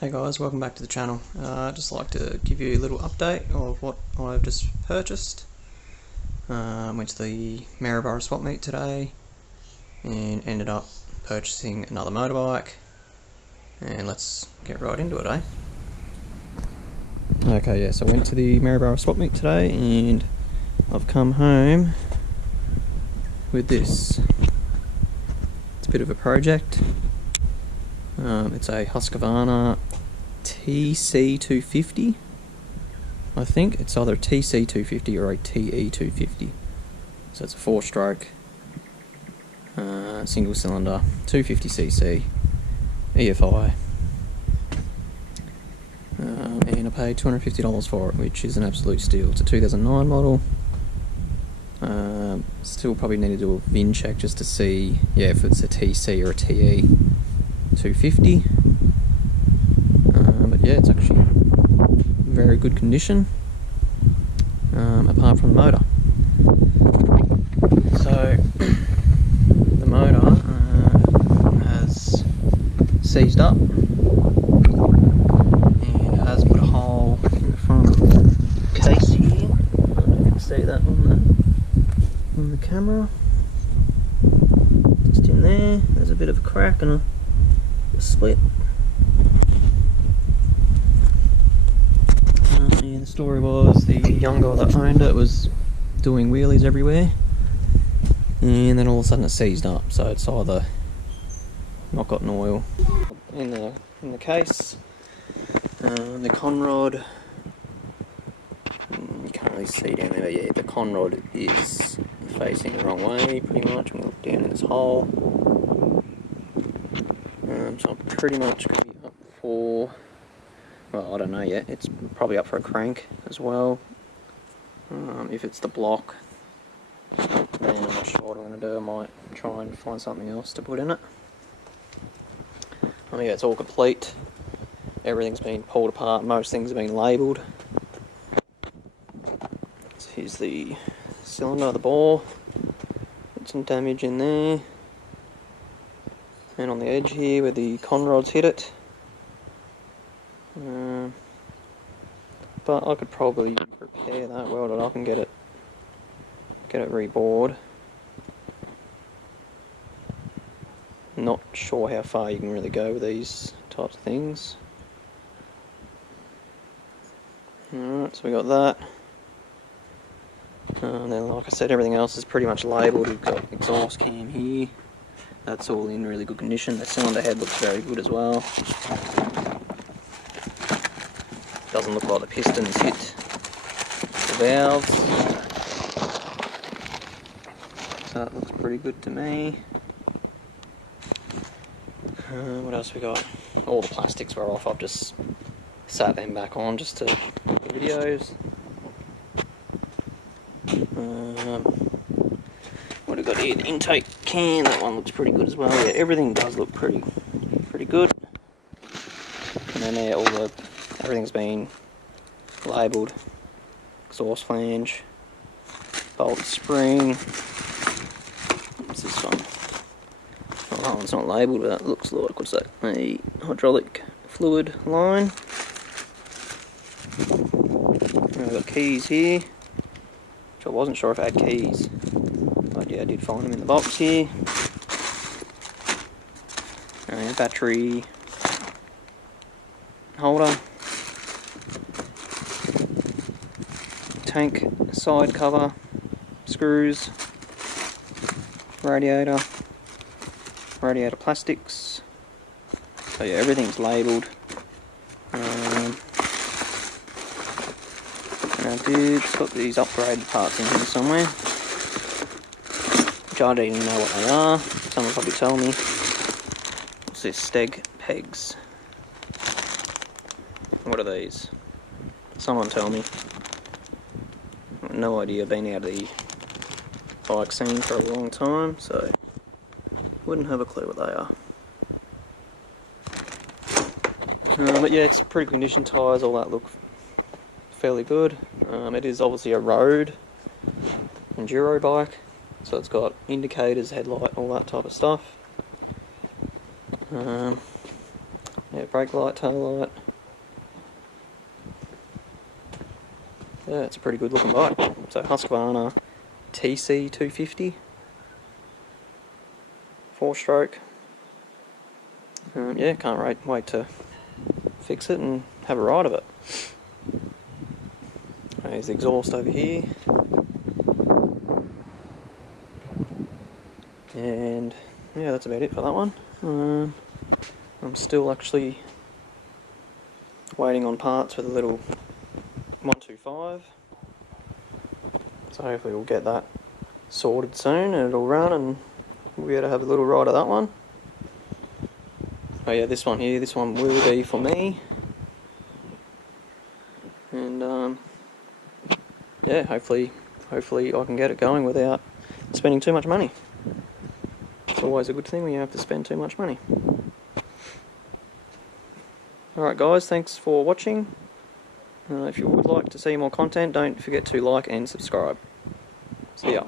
Hey guys, welcome back to the channel. I'd just like to give you a little update of what I've just purchased. Went to the Maryborough swap meet today and ended up purchasing another motorbike, and let's get right into it, eh? Okay, yeah, so I went to the Maryborough swap meet today and I've come home with this. It's a bit of a project. It's a Husqvarna TC250. I think it's either a TC250 or a TE250. So it's a 4-stroke, single cylinder, 250cc, EFI. And I paid $250 for it, which is an absolute steal. It's a 2009 model. Still probably need to do a VIN check just to see, yeah, if it's a TC or a TE250. But yeah, it's actually very good condition, apart from the motor. So the motor has seized up and has put a hole in the front case here. I don't know if you can see that on the camera. Just in there, there's a bit of a crack and a split. And the story was the young guy that owned it was doing wheelies everywhere, and then all of a sudden it seized up. So it's either not gotten oil in the case. The conrod, you can't really see down there, but yeah, the conrod is facing the wrong way pretty much. We look down in this hole. So I'm pretty much going to be up for, well, I don't know yet, it's probably up for a crank as well. If it's the block, then I'm not sure what I'm going to do. I might try and find something else to put in it. Oh yeah, it's all complete. Everything's been pulled apart, most things have been labelled. So here's the cylinder, the bore. Got some damage in there. And on the edge here where the conrods hit it. But I could probably repair that, weld it up and get it rebored. Not sure how far you can really go with these types of things. Alright, so we got that. And then, like I said, everything else is pretty much labelled. We've got exhaust cam here. That's all in really good condition. The cylinder head looks very good as well. Doesn't look like the pistons hit the valves. So that looks pretty good to me. What else we got? All the plastics were off. I've just sat them back on just to do videos. What have we got here? The intake can, that one looks pretty good as well. Yeah, everything does look pretty good. And then yeah, everything's been labelled. Exhaust flange, bolt spring. What's this one? Oh, it's not labelled, but that looks like, what's that? A hydraulic fluid line. And I've got keys here, which I wasn't sure if I had keys. But yeah, I did find them in the box here. And battery holder, tank side cover, screws, radiator plastics. So yeah, everything's labelled. And it's got these upgraded parts in here somewhere, which I don't even know what they are. Someone will probably tell me. What's this? Steg pegs. What are these? Someone tell me. I've no idea. Been out of the bike scene for a long time, so wouldn't have a clue what they are. But yeah, it's pretty condition tyres, all that look fairly good. It is obviously a road enduro bike, so it's got indicators, headlight, all that type of stuff. Yeah, brake light, tail light. Yeah, it's a pretty good looking bike. So Husqvarna TC250, 4-stroke. Yeah, can't wait to fix it and have a ride of it. There's the exhaust over here. And yeah, that's about it for that one. I'm still actually waiting on parts for the little 125. So hopefully we'll get that sorted soon and it'll run and we'll be able to have a little ride of that one. Oh yeah, this one here, this one will be for me. And yeah, hopefully I can get it going without spending too much money. It's always a good thing when you have to spend too much money. Alright guys, thanks for watching. If you would like to see more content, don't forget to like and subscribe. See ya.